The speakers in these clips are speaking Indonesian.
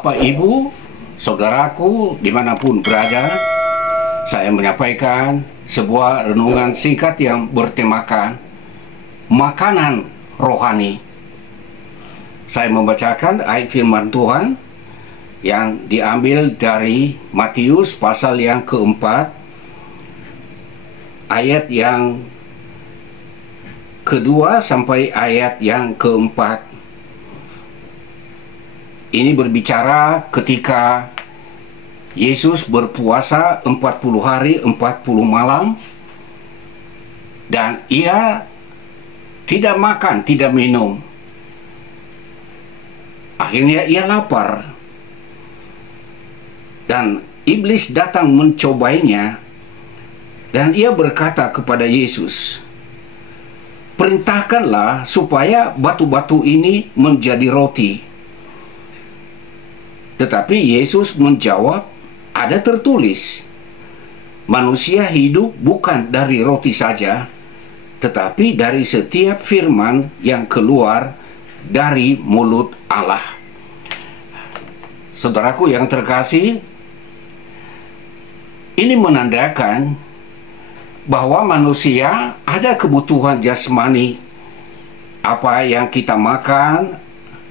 Bapak, Ibu, saudaraku dimanapun berada, saya menyampaikan sebuah renungan singkat yang bertemakan makanan rohani. Saya membacakan ayat firman Tuhan yang diambil dari Matius pasal yang keempat, ayat yang kedua sampai ayat yang keempat. Ini berbicara ketika Yesus berpuasa 40 hari 40 malam, dan ia tidak makan, tidak minum. Akhirnya ia lapar, dan iblis datang mencobainya, dan ia berkata kepada Yesus, "Perintahkanlah supaya batu-batu ini menjadi roti." Tetapi Yesus menjawab, "Ada tertulis, manusia hidup bukan dari roti saja, tetapi dari setiap firman yang keluar dari mulut Allah." Saudaraku yang terkasih, ini menandakan bahwa manusia ada kebutuhan jasmani, apa yang kita makan,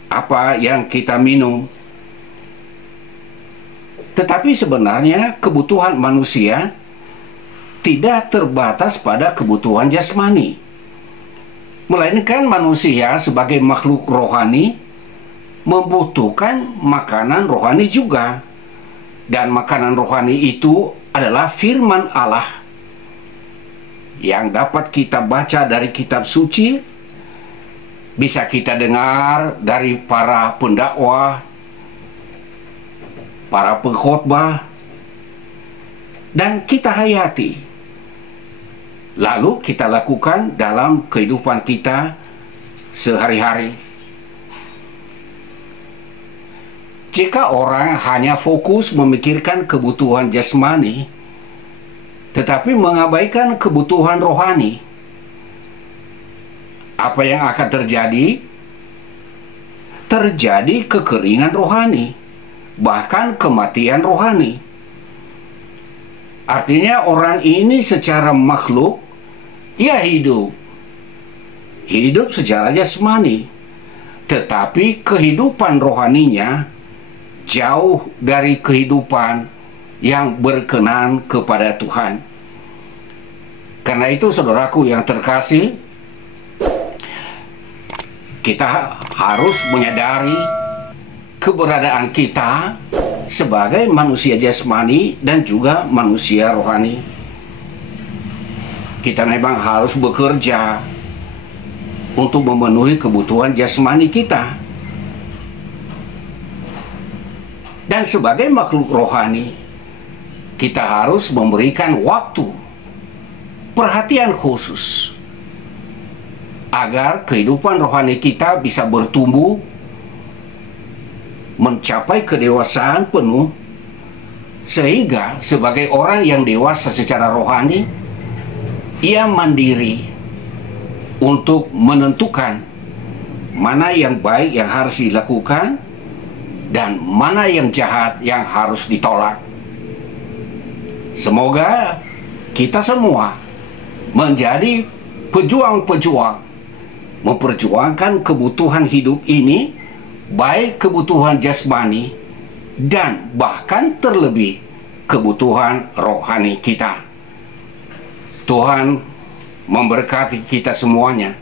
apa yang kita minum. Tetapi sebenarnya kebutuhan manusia tidak terbatas pada kebutuhan jasmani, melainkan manusia sebagai makhluk rohani membutuhkan makanan rohani juga. Dan makanan rohani itu adalah firman Allah yang dapat kita baca dari kitab suci, bisa kita dengar dari para pendakwah, para pengkhotbah, dan kita hayati, lalu kita lakukan dalam kehidupan kita sehari-hari. Jika orang hanya fokus memikirkan kebutuhan jasmani, tetapi mengabaikan kebutuhan rohani, apa yang akan terjadi? Terjadi kekeringan rohani, bahkan kematian rohani. Artinya orang ini secara makhluk, ia hidup secara jasmani, tetapi kehidupan rohaninya jauh dari kehidupan yang berkenan kepada Tuhan. Karena itu saudaraku yang terkasih, kita harus menyadari keberadaan kita sebagai manusia jasmani dan juga manusia rohani. Kita memang harus bekerja untuk memenuhi kebutuhan jasmani kita. Dan sebagai makhluk rohani, kita harus memberikan waktu, perhatian khusus, agar kehidupan rohani kita bisa bertumbuh, mencapai kedewasaan penuh, sehingga sebagai orang yang dewasa secara rohani, ia mandiri untuk menentukan mana yang baik yang harus dilakukan dan mana yang jahat yang harus ditolak. Semoga kita semua menjadi pejuang-pejuang, memperjuangkan kebutuhan hidup ini, baik kebutuhan jasmani dan bahkan terlebih kebutuhan rohani kita. Tuhan memberkati kita semuanya.